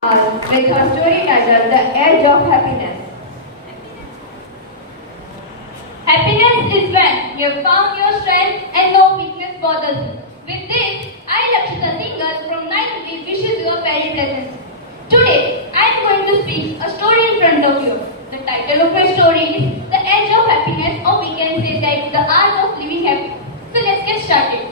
With her story titled The Edge of Happiness. Happiness is when you have found your strength and no weakness bothers you. With this, I, Lakshita Singhal from 9th wishes you a very pleasant. Today, I am going to speak a story in front of you. The title of my story is The Edge of Happiness, or we can say that the art of living happy. So let's get started.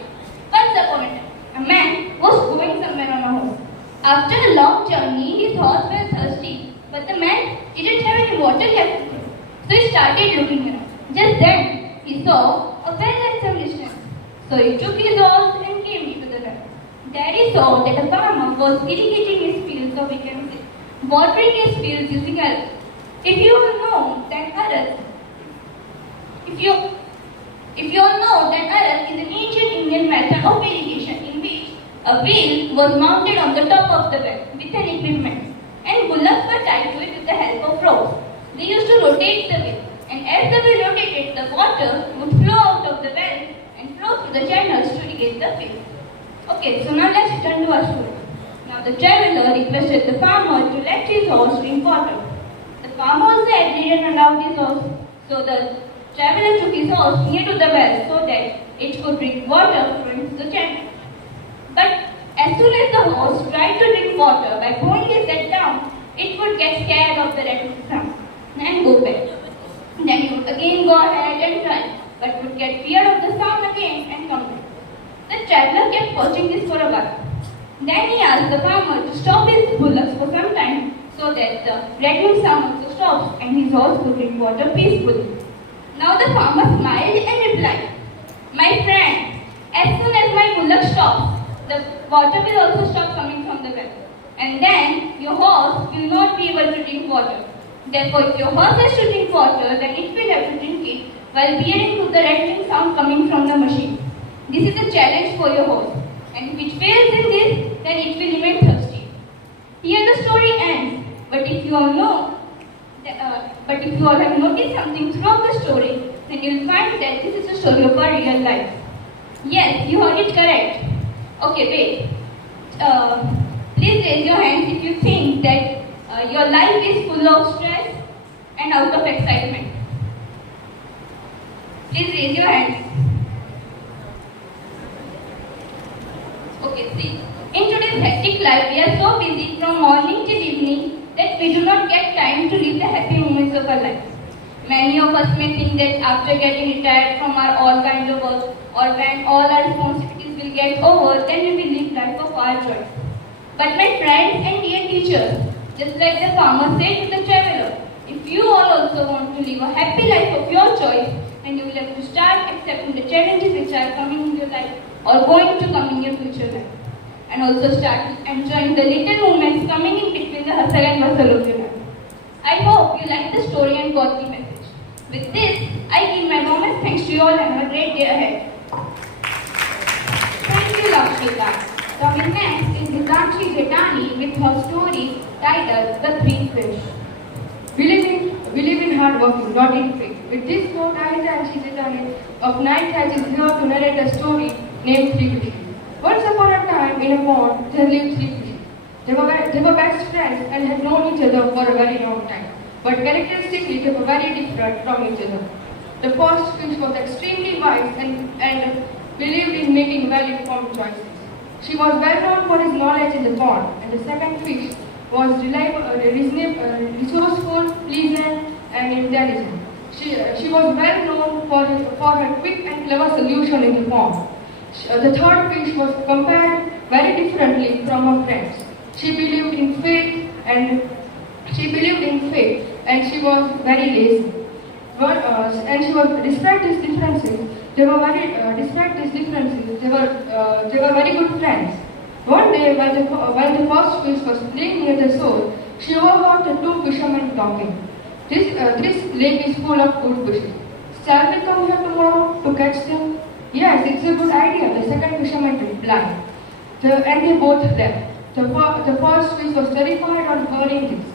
Once upon a time, a man was going somewhere on a horse. After a long journey, his horse was thirsty, but the man didn't have any water left with him. So he started looking around. Just then, he saw a well at some distance. So he took his horse and came to the well. There he saw that a farmer was irrigating his fields, or we can say, watering his fields using earth. If you all know that earth, if you all know that earth is an ancient Indian method of irrigation in which a wheel was mounted on the top of the well with an equipment, and bullocks were tied to it with the help of ropes. They used to rotate the wheel, and as the wheel rotated, the water would flow out of the well and flow through the channels to irrigate the field. Okay, so now let's return to our story. Now the traveler requested the farmer to let his horse drink water. The farmer also agreed and allowed his horse. So the traveler took his horse near to the well so that it could drink water from the channel. But as soon as the horse tried to drink water by pulling his head down, it would get scared of the rattling sound and go back. Then it would again go ahead and try, but would get fear of the sound again and come back. The traveler kept watching this for a while. Then he asked the farmer to stop his bullocks for some time so that the rattling sound also stops and his horse could drink water peacefully. Now the farmer smiled and replied, "My friend, as soon as my bullock stops, the water will also stop coming from the well. And then your horse will not be able to drink water. Therefore, if your horse has to drink water, then it will have to drink it while hearing to the rattling sound coming from the machine. This is a challenge for your horse. And if it fails in this, then it will remain thirsty." Here the story ends. But if you all have noticed something from the story, then you will find that this is a story of our real life. Yes, you heard it correct. Okay, wait. Please raise your hands if you think that your life is full of stress and out of excitement. Please raise your hands. Okay, see. In today's hectic life, we are so busy from morning till evening that we do not get time to live the happy moments of our life. Many of us may think that after getting retired from our all kind of work, or when all our responsibilities will get over, then we will live life of our choice. But my friends and dear teachers, just like the farmer said to the traveler, if you all also want to live a happy life of your choice, then you will have to start accepting the challenges which are coming in your life or going to come in your future life. And also start enjoying the little moments coming in between the hustle and bustle of your life. I hope you like the story and got the message. With this, I give my warmest thanks to you all and have a great day ahead. Thank you, Lakshita. Coming next is Gitanshi Jetani with her story titled The Three Fish. We live in hard working, not in faith. With this quote, I, Gitanshi Jetani of 9th Hatch, is here to narrate a story named Three Fishes. Once upon a time, in a pond, there lived three fishes. They were best friends and had known each other for a very long time, but characteristically they were very different from each other. The first fish was extremely wise and believed in making well-informed choices. She was well known for his knowledge in the pond, and the second fish was resourceful, pleasant, and intelligent. She was well known for her quick and clever solution in the pond. The third fish was compared very differently from her friends. She believed in faith and she was very lazy. And she was despite these differences, they were very good friends. One day, while the first fish was playing near the shore, she overheard the two fishermen talking. This lake is full of good fishes. Shall we come here tomorrow to catch them? Yes, it's a good idea, the second fisherman replied. And they both left. The first fish was terrified on hearing this,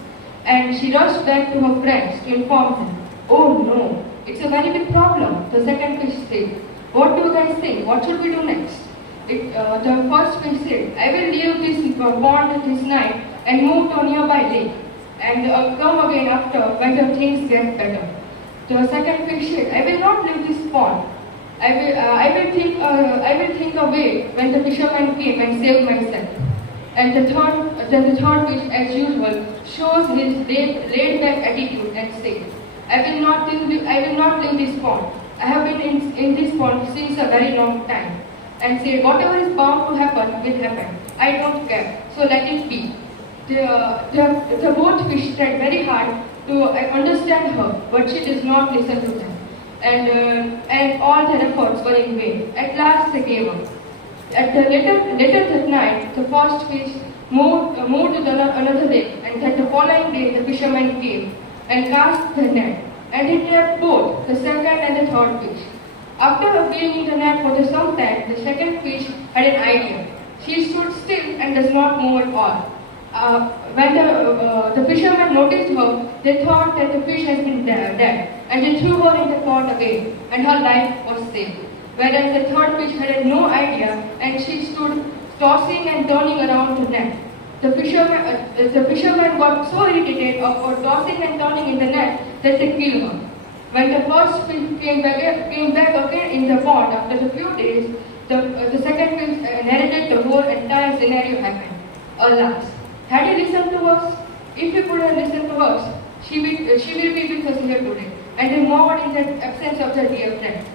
and she rushed back to her friends to inform them. "Oh no, it's a very big problem," the second fish said. "What do you guys think? What should we do next?" The first fish said, "I will leave this pond this night and move to a nearby lake and come again after when the things get better. The second fish said, I will not leave this pond. I will think a way when the fisherman came and saved myself. And the third fish, as usual, shows his laid back attitude and says, I will not leave this pond. I have been in this pond since a very long time. And said, whatever is bound to happen will happen. I don't care, so let it be. The both fish tried very hard to understand her, but she does not listen to them. And all their efforts were in vain. At last they gave up. Later that night, the first fish moved to another lake, and that the following day the fisherman came and cast the net, and he trapped both the second and the third fish. After being in the net for some time, the second fish had an idea. She stood still and does not move at all. When the fishermen noticed her, they thought that the fish has been dead, and they threw her in the pond again, and her life was saved. Whereas the third fish had no idea, and she stood tossing and turning around the net. The fisherman got so irritated of tossing and turning in the net that they killed her. When the first fish came back again in the pond after a few days, the second fish narrated the whole entire scenario happened. Alas, had he listened to us? If he could have listened to us, she will be with us here today, and we mourned in the absence of their dear friend.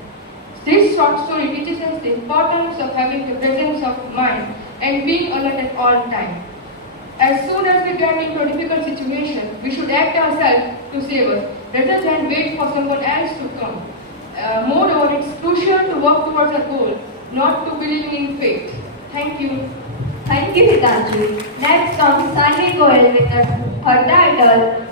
This short story teaches us the importance of having the presence of mind and being alert at all times. As soon as we get into a difficult situation, we should act ourselves to save us, rather than wait for someone else to come. Moreover, it's crucial to work towards a goal, not to believe in fate. Thank you. Thank you, Hitanjali. Next comes Sunny Goel with her title